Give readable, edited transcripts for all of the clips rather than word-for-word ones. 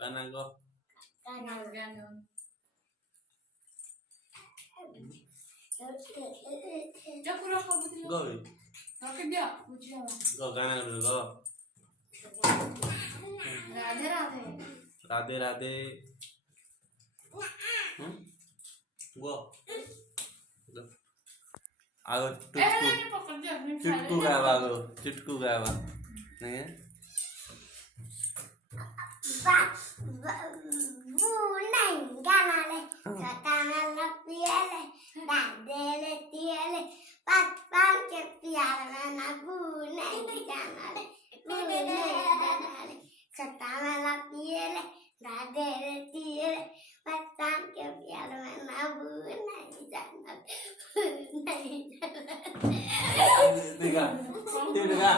गाना गो गाना Jakura ko buti गो Okay dia buti apa गो गाना गो राधे राधे राधे राधे गो आगो चुटकू गावा गो चुटकू गावा नहीं गाना ले गाना लपियाले दादेले तियाले पाँच पाँच के प्यार में ना भूले गाना ले गाना ले सता में लपियाले दादेले तियाले पाँच पाँच के प्यार में ना भूले गाना देखा देखा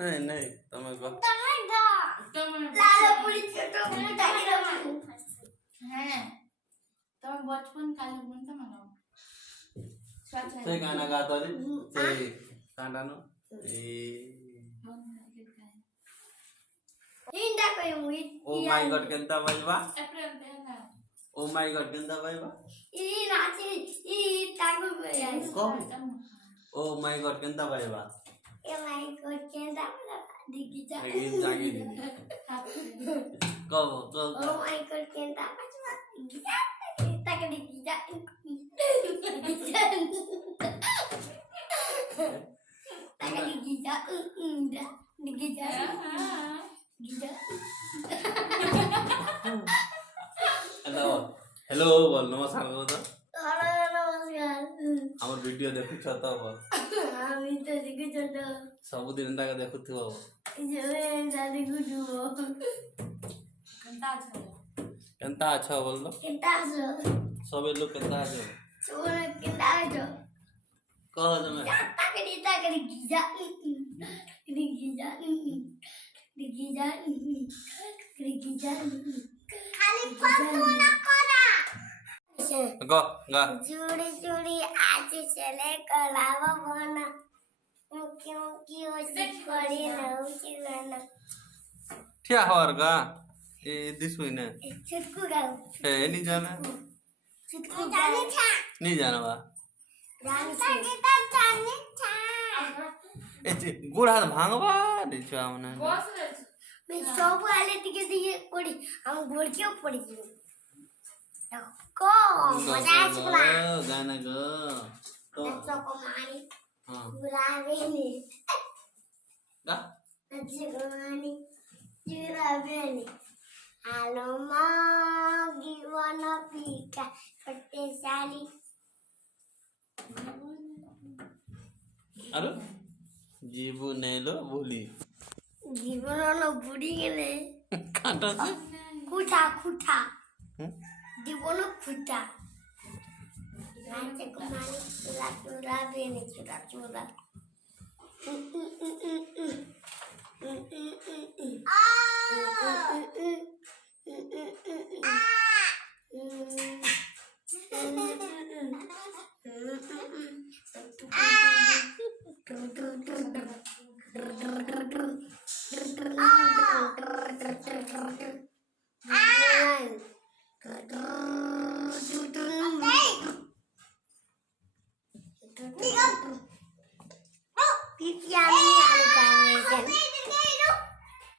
नहीं नहीं तमको लालो पुलिस छोटो पुलिस ताकि हैं तो बचपन काल में तो मनो से गाना गाता रे से कांडा नो ए इंडा कोई मुई ओ माय गॉड केंता बाईबा अप्रैल देना ओ माय गॉड केंता बाईबा ई नाची ई ताकू को ओ माय गॉड केंता बाईबा ए माय गॉड केंता दिगी जा इन जागी दी को ओ माय गॉड केंता पाचवा गिजा ताके दिगी जा ताके दिगी जा इंडा दिगी जा गिजा हेलो हेलो बोल नमस्कार करो तो हेलो नमस्कार हमर वीडियो देखु छ त बोल আমি তো দেখি ছোট सब दिन तक देखु थो জোরে দাদি গুডু कंता छ केंता अच्छा बोल लो কেটা আছো सबे लोग केंता अच्छा তোমরা কেটা আছো कह जमे তাকে গিজা গিজা গিজা গিজা খালি ফটো না করা गो गा जुड़ी जुड़ी आज चले कलावा बना क्यों क्यों सिकोड़ी ना उचिलना ठिया हर गा ए दिस हुई ने छुटकू गाओ ए नहीं जाना छुटकू जाने था नहीं जाना बा जाने था जाने था ए गुड़ हाथ भांगवा नहीं छुआ मने बस रे मैं सब वाले दिखे दिखे पड़ी हम गोड़ क्यों पड़ी को मजा आ चुका गाना गो तो बच्चों को मारी हां बुलावे नहीं गा बच्चों को मारी बुलावे नहीं हेलो माँ गिवाना पीका फटे साली अरे जीबू नेलो बोली गिवाना बुढ़ी गले कांटा से खुटा खुटा गिवाना खुटा नाचे को मारी चुरा चुरा बेने चुरा चुरा